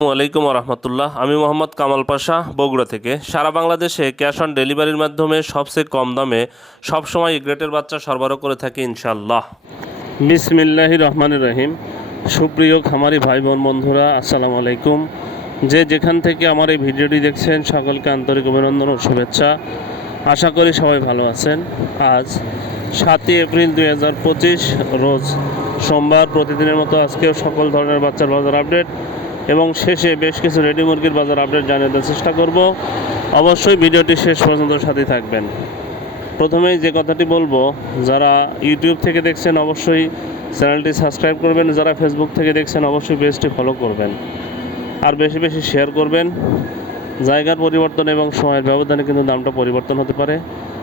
আসসালামু আলাইকুম রহমতুল্লাহ। আমি মোহাম্মদ কামাল পাশা, বগুড়া থেকে। সারা বাংলাদেশে ক্যাশ অন ডেলিভারির মাধ্যমে সবচেয়ে কম দামে সবসময় এ গ্রেটের বাচ্চা সরবরাহ করে থাকি ইনশাল্লাহ। বিসমিল্লাহির রহমানির রহিম। সুপ্রিয় খামারি ভাই বোন বন্ধুরা, আসসালামু আলাইকুম। যে যেখান থেকে আমার এই ভিডিওটি দেখছেন সকলকে আন্তরিক অভিনন্দন ও শুভেচ্ছা। আশা করি সবাই ভালো আছেন। আজ 7ই এপ্রিল 2025 রোজ সোমবার। প্রতিদিনের মতো আজকেও সকল ধরনের বাচ্চার বাজার আপডেট এবং শেষে বেশ কিছু রেডি মুরগির বাজার আপডেট জানিয়ে দেওয়ার চেষ্টা করব। অবশ্যই ভিডিওটি শেষ পর্যন্ত সাথে থাকবেন। প্রথমেই যে কথাটি বলবো, যারা ইউটিউব থেকে দেখছেন অবশ্যই চ্যানেলটি সাবস্ক্রাইব করবেন, যারা ফেসবুক থেকে দেখছেন অবশ্যই পেজটি ফলো করবেন আর বেশি বেশি শেয়ার করবেন। জায়গার পরিবর্তন এবং সময়ের ব্যবধানে কিন্তু দামটা পরিবর্তন হতে পারে,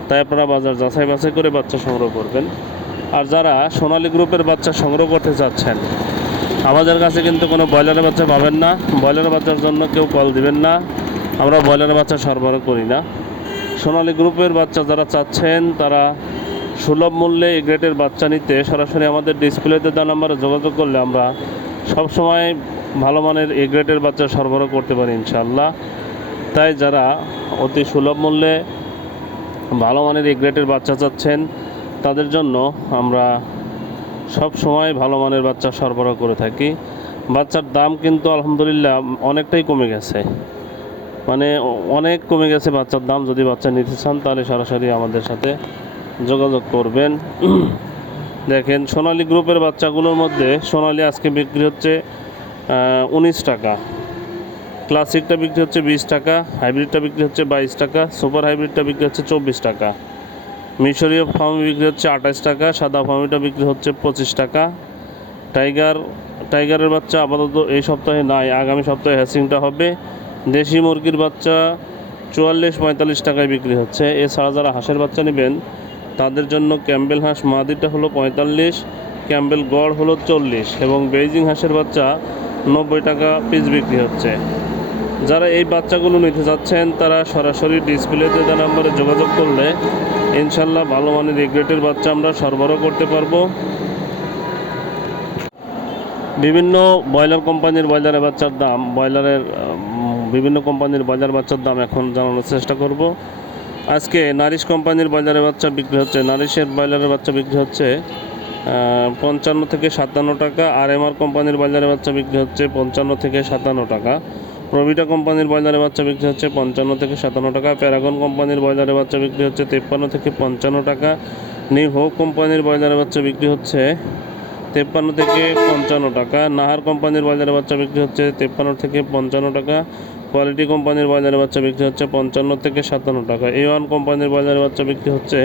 তাই আপনারা বাজার যাচাই বাছাই করে বাচ্চা সংগ্রহ করবেন। আর যারা সোনালী গ্রুপের বাচ্চা সংগ্রহ করতে চাচ্ছেন, আমাদের কাছে কিন্তু কোনো ব্রয়লারের বাচ্চা পাবেন না। ব্রয়লারের বাচ্চার জন্য কেউ কল দিবেন না, আমরা ব্রয়লারের বাচ্চা সরবরাহ করি না। সোনালী গ্রুপের বাচ্চা যারা চাচ্ছেন তারা সুলভ মূল্যে এই গ্রেটের বাচ্চা নিতে সরাসরি আমাদের ডিসপ্লেতে দেওয়া নাম্বারে যোগাযোগ করলে আমরা সবসময় ভালো মানের এই গ্রেটের বাচ্চা সরবরাহ করতে পারি ইনশাআল্লাহ। তাই যারা অতি সুলভ মূল্যে ভালো মানের এই গ্রেটের বাচ্চা চাচ্ছেন তাদের জন্য আমরা সব সময় ভালো মানের বাচ্চা সরবরাহ করে থাকি। বাচ্চার দাম কিন্তু আলহামদুলিল্লাহ অনেকটাই কমে গেছে, মানে অনেক কমে গেছে বাচ্চার দাম। যদি বাচ্চা নিতে চান তাহলে সরাসরি আমাদের সাথে যোগাযোগ করবেন। দেখেন, সোনালী গ্রুপের বাচ্চাগুলোর মধ্যে সোনালী আজকে বিক্রি হচ্ছে 19 টাকা, ক্লাসিকটা বিক্রি হচ্ছে 20 টাকা, হাইব্রিডটা বিক্রি হচ্ছে 22 টাকা, সুপার হাইব্রিডটা বিক্রি হচ্ছে 24 টাকা, মিশরীয় ফার্মি বিক্রি হচ্ছে 28 টাকা, সাদা ফার্মিটা বিক্রি হচ্ছে 25 টাকা। টাইগারের বাচ্চা আপাতত এই সপ্তাহে নাই, আগামী সপ্তাহে হ্যাচিংটা হবে। দেশি মুরগির বাচ্চা 44-45 টাকায় বিক্রি হচ্ছে। এছাড়া যারা হাঁসের বাচ্চা নেবেন তাদের জন্য ক্যাম্বেল হাঁস মাদিটা হলো 45, ক্যাম্বেল গড় হলো 40 এবং বেইজিং হাঁসের বাচ্চা 90 টাকা পিস বিক্রি হচ্ছে। যারা এই বাচ্চাগুলো নিতে যাচ্ছেন তারা সরাসরি ডিসপ্লেতে দেওয়া নাম্বারে যোগাযোগ করলে ইনশাল্লাহ ভালো মানের এই গ্রেটের বাচ্চা আমরা সরবরাহ করতে পারবো। বিভিন্ন ব্রয়লার কোম্পানির ব্রয়লারের বাচ্চার দাম, বিভিন্ন কোম্পানির ব্রয়লার বাচ্চার দাম এখন জানানোর চেষ্টা করব। আজকে নারিশ কোম্পানির ব্রয়লারের বাচ্চা বিক্রি হচ্ছে, নারিশের ব্রয়লারের বাচ্চা বিক্রি হচ্ছে 55 থেকে 57 টাকা। RMR কোম্পানির ব্রয়লারের বাচ্চা বিক্রি হচ্ছে 55 থেকে 57 টাকা। প্রভিটা কোম্পানির ব্রয়লারের বাচ্চা বিক্রি হচ্ছে 55 থেকে 57 টাকা। প্যারাগন কোম্পানির ব্রয়লারের বাচ্চা বিক্রি হচ্ছে 53 থেকে 55 টাকা। নিউ হোক কোম্পানির ব্রয়লারের বাচ্চা বিক্রি হচ্ছে 53 থেকে 55 টাকা। নাহার কোম্পানির ব্রয়লারের বাচ্চা বিক্রি হচ্ছে 53 থেকে 55 টাকা। কোয়ালিটি কোম্পানির ব্রয়লারের বাচ্চা বিক্রি হচ্ছে 55 থেকে 57 টাকা। A1 কোম্পানির ব্রয়লারের বাচ্চা বিক্রি হচ্ছে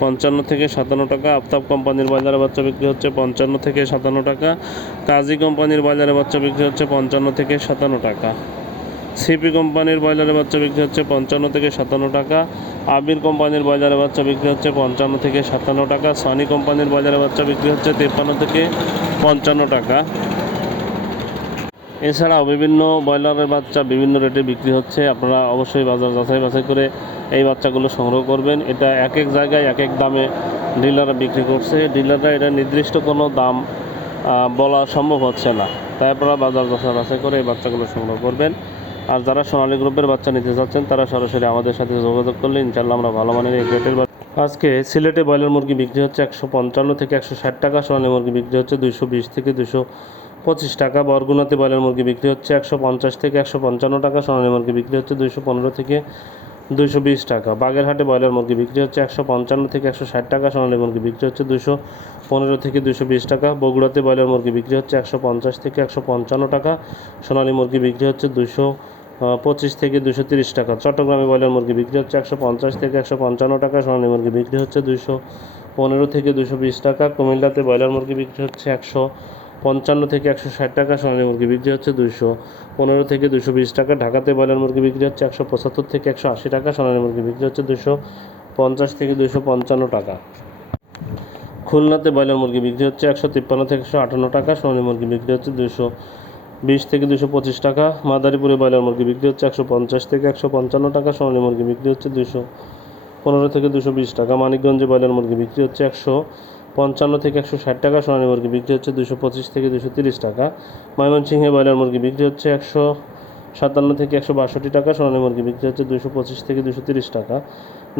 55 থেকে 57 টাকা। আফতাব কোম্পানির ব্রয়লারের বাচ্চা বিক্রি হচ্ছে 55 থেকে 57 টাকা। কাজী কোম্পানির ব্রয়লারের বাচ্চা বিক্রি হচ্ছে 55 থেকে 57 টাকা। সিপি কোম্পানির ব্রয়লারের বাচ্চা বিক্রি হচ্ছে 55 থেকে 57 টাকা। আবির কোম্পানির ব্রয়লারের বাচ্চা বিক্রি হচ্ছে 55 থেকে 57 টাকা। সনি কোম্পানির ব্রয়লারের বাচ্চা বিক্রি হচ্ছে 53 থেকে 55 টাকা। এছাড়াও বিভিন্ন ব্রয়লারের বাচ্চা বিভিন্ন রেটে বিক্রি হচ্ছে। আপনারা অবশ্যই বাজার যাচাই বাছাই করে এই বাচ্চাগুলো সংগ্রহ করবেন। এটা এক এক জায়গায় এক এক দামে ডিলাররা বিক্রি করছে। ডিলাররা এটা নির্দিষ্ট কোনো দাম বলা সম্ভব হচ্ছে না, তাই আপনারা বাজার যাচাই বাছাই করে এই বাচ্চাগুলো সংগ্রহ করবেন। আর যারা সোনালী গ্রুপের বাচ্চা নিতে চাচ্ছেন তারা সরাসরি আমাদের সাথে যোগাযোগ করলে ইনশাল্লাহ আমরা ভালো মানের এই গ্রেটের আজকে সিলেটে ব্রয়লার মুরগি বিক্রি হচ্ছে 155 থেকে 160 টাকা। সোনালী মুরগি বিক্রি হচ্ছে 220 থেকে 225 টাকা। বরগুনাতে ব্রয়লার মুরগি বিক্রি হচ্ছে 150 থেকে 155 টাকা। সোনালী মুরগি বিক্রি হচ্ছে 215 থেকে 220 টাকা। বাগেরহাটে ব্রয়লার মুরগি বিক্রি হচ্ছে 155 থেকে 160 টাকা। সোনালী মুরগি বিক্রি হচ্ছে 215 থেকে 220 টাকা। বগুড়াতে ব্রয়লার মুরগি বিক্রি হচ্ছে 150 থেকে 155 টাকা। সোনালী মুরগি বিক্রি হচ্ছে 225 থেকে 230 টাকা। চট্টগ্রামে ব্রয়লার মুরগি বিক্রি হচ্ছে 150 থেকে 155 টাকা। সোনালী মুরগি বিক্রি হচ্ছে 215 থেকে 220 টাকা। কুমিল্লাতে ব্রয়লার মুরগি বিক্রি হচ্ছে 155 থেকে 160 টাকা। সোনালী মুরগি বিক্রি হচ্ছে 215 থেকে 220 টাকা। ঢাকাতে ব্রয়লার মুরগি বিক্রি হচ্ছে 175 থেকে 180 টাকা। সোনালী মুরগি বিক্রি হচ্ছে 250 থেকে 255 টাকা। খুলনাতে ব্রয়লার মুরগি বিক্রি হচ্ছে 153 থেকে 158 টাকা। সোনালী মুরগি বিক্রি হচ্ছে 220 থেকে 225 টাকা। মাদারীপুরে ব্রয়লার মুরগি বিক্রি হচ্ছে 150 থেকে 155 টাকা। সোনালী মুরগি বিক্রি হচ্ছে 215 থেকে 220 টাকা। মানিকগঞ্জে ব্রয়লার মুরগি বিক্রি হচ্ছে 55 থেকে 160 টাকা, সোনালী মুরগি বিক্রি হচ্ছে 225 থেকে 230 টাকা। ময়মনসিংহে ব্রয়লার মুরগি বিক্রি হচ্ছে 157 থেকে 162 টাকা, সোনালী মুরগি বিক্রি হচ্ছে 225 থেকে 230 টাকা।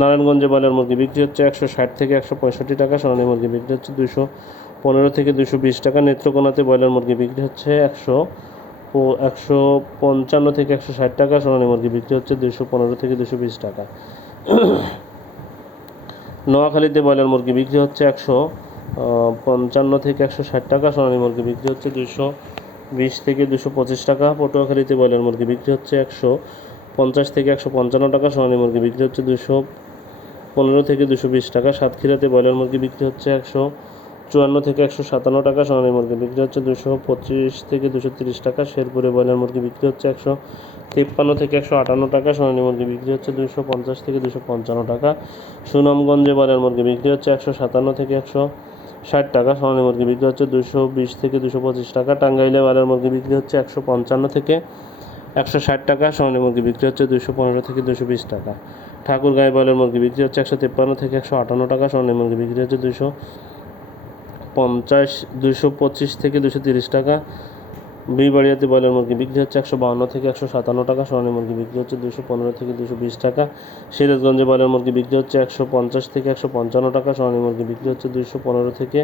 নারায়ণগঞ্জে ব্রয়লার মুরগি বিক্রি হচ্ছে 160 থেকে 165 টাকা, সোনালী মুরগি বিক্রি হচ্ছে 215 থেকে 220 টাকা। নেত্রকোনাতে ব্রয়লার মুরগি বিক্রি হচ্ছে 155 থেকে 160 টাকা, সোনালী মুরগি বিক্রি হচ্ছে 215 থেকে 220 টাকা। নোয়াখালীতে ব্রয়লার মুরগি বিক্রি হচ্ছে 155 থেকে 160 টাকা, সোনালী মুরগি বিক্রি হচ্ছে 220 থেকে 225 টাকা। পটুয়াখালীতে ব্রয়লার মুরগি বিক্রি হচ্ছে 150 থেকে 155 টাকা, সোনালী মুরগি বিক্রি হচ্ছে 215 থেকে 220 টাকা। সাতক্ষীরাতে ব্রয়লার মুরগি বিক্রি হচ্ছে 154 থেকে 157 টাকা, সোনালী মুরগি বিক্রি হচ্ছে 225 থেকে 230 টাকা। শেরপুরে ব্রয়লার মুরগি বিক্রি হচ্ছে 153 থেকে 158 টাকা, সোনালী মুরগি বিক্রি হচ্ছে 250 থেকে 255 টাকা। সুনামগঞ্জে ব্রয়লার মুরগি বিক্রি হচ্ছে 157 থেকে 160 টাকা, সোনালী মুরগি বিক্রি হচ্ছে 220 থেকে 225 টাকা। টাঙ্গাইলে ব্রয়লার মুরগি বিক্রি হচ্ছে 155 থেকে 160 টাকা, সোনালী মুরগি বিক্রি হচ্ছে 215 থেকে 220 টাকা। ঠাকুরগাঁয়ে ব্রয়লার মুরগি বিক্রি হচ্ছে 153 থেকে 158 টাকা, সোনালী মুরগি বিক্রি হচ্ছে 225 থেকে 230 টাকা। বিবাড়িয়াতে ব্রয়লার মুরগি বিক্রি হচ্ছে 152 থেকে 157 টাকা, সোনালী মুরগি বিক্রি হচ্ছে 215 থেকে 220 টাকা। সিরাজগঞ্জে ব্রয়লার মুরগি বিক্রি হচ্ছে 150 থেকে 155 টাকা, সোনালী মুরগি বিক্রি হচ্ছে 215 থেকে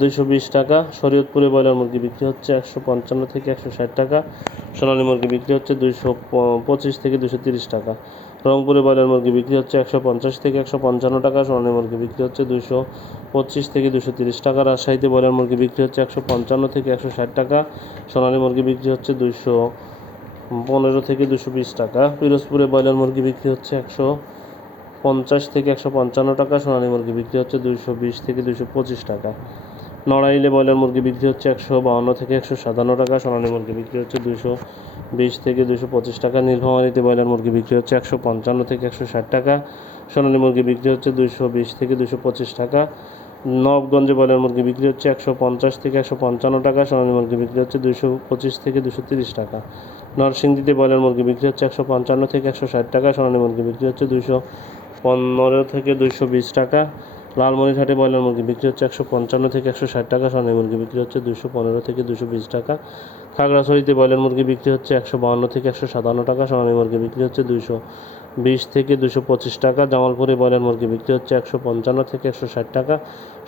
220 টাকা। শরীয়তপুরে ব্রয়লার মুরগি বিক্রি হচ্ছে 155 থেকে 160 টাকা, সোনালী মুরগি বিক্রি হচ্ছে 225 থেকে 230 টাকা। রংপুরে ব্রয়লার মুরগি বিক্রি হচ্ছে 150 থেকে 155 টাকা, সোনালী মুরগি বিক্রি হচ্ছে 225 থেকে 230 টাকা। রাজশাহীতে ব্রয়লার মুরগি বিক্রি হচ্ছে 155 থেকে 160 টাকা, সোনালী মুরগি বিক্রি হচ্ছে 215 থেকে 220 টাকা। পিরোজপুরে ব্রয়লার মুরগি বিক্রি হচ্ছে 150 থেকে 155 টাকা, সোনালী মুরগি বিক্রি হচ্ছে 220 থেকে 225 টাকা। নড়াইলে ব্রয়লার মুরগি বিক্রি হচ্ছে 152 থেকে 157 টাকা, সোনালী মুরগি বিক্রি হচ্ছে 220 থেকে 225 টাকা। নীলফামারীতে ব্রয়লার মুরগি বিক্রি হচ্ছে 155 থেকে 160 টাকা, সোনালী মুরগি বিক্রি হচ্ছে 220 থেকে 225 টাকা। নবগঞ্জে ব্রয়লার মুরগি বিক্রি হচ্ছে 150 থেকে 155 টাকা, সোনালী মুরগি বিক্রি হচ্ছে 225 থেকে 230 টাকা। নরসিংদীতে ব্রয়লার মুরগি বিক্রি হচ্ছে 155 থেকে 160 টাকা, সোনালী মুরগি বিক্রি হচ্ছে 215 থেকে 220 টাকা। লালমনিরহাটে ব্রয়লার মুরগি বিক্রি হচ্ছে 155 থেকে 160 টাকা, সোনালী মুরগি বিক্রি হচ্ছে 215 থেকে 220 টাকা। খাগড়াছড়িতে ব্রয়লার মুরগি বিক্রি হচ্ছে 152 থেকে 157 টাকা, সোনালী মুরগি বিক্রি হচ্ছে 220 থেকে 225 টাকা। জামালপুরে ব্রয়লার মুরগি বিক্রি হচ্ছে 155 থেকে 160 টাকা,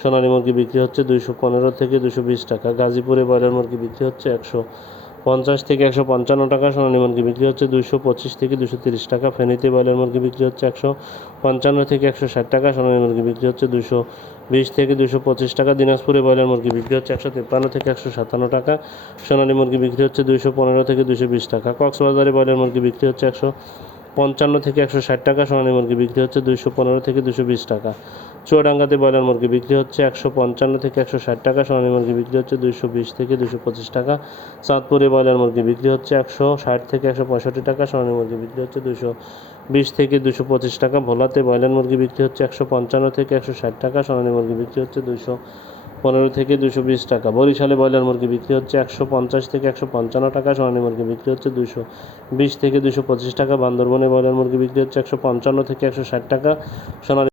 সোনালী মুরগি বিক্রি হচ্ছে 215 থেকে 220 টাকা। গাজীপুরে ব্রয়লার মুরগি বিক্রি হচ্ছে 150 থেকে 155 টাকা, সোনালী মুরগি বিক্রি হচ্ছে 225 থেকে 230 টাকা। ফেনীতে ব্রয়লার মুরগি বিক্রি হচ্ছে 155 থেকে 160 টাকা, সোনালী মুরগি বিক্রি হচ্ছে 220 থেকে 225 টাকা। দিনাজপুরে ব্রয়লার মুরগি বিক্রি হচ্ছে 153 থেকে 157 টাকা, সোনালী মুরগি বিক্রি হচ্ছে 215 থেকে 220 টাকা। কক্সবাজারে ব্রয়লার মুরগি বিক্রি হচ্ছে 155 থেকে 160 টাকা, সোনালী মুরগি বিক্রি হচ্ছে 215 থেকে 220 টাকা। চুয়াডাঙ্গাতে ব্রয়লার মুরগি বিক্রি হচ্ছে 155 থেকে 160 টাকা, সোনালী মুরগি বিক্রি হচ্ছে 220 থেকে 225 টাকা। চাঁদপুরে ব্রয়লার মুরগি বিক্রি হচ্ছে 160 থেকে 165 টাকা, সোনালী মুরগি বিক্রি হচ্ছে 220 থেকে 225 টাকা। ভোলাতে ব্রয়লার মুরগি বিক্রি হচ্ছে 155 থেকে 160 টাকা, সোনালী মুরগি বিক্রি হচ্ছে 215 থেকে 220 টাকা। বরিশালে ব্রয়লার মুরগি বিক্রি হচ্ছে 150 থেকে 155 টাকা, সোনালী মুরগি বিক্রি হচ্ছে 220 থেকে 225 টাকা। বান্দরবনে ব্রয়লার মুরগি বিক্রি হচ্ছে 155 থেকে 160 টাকা, সোনালী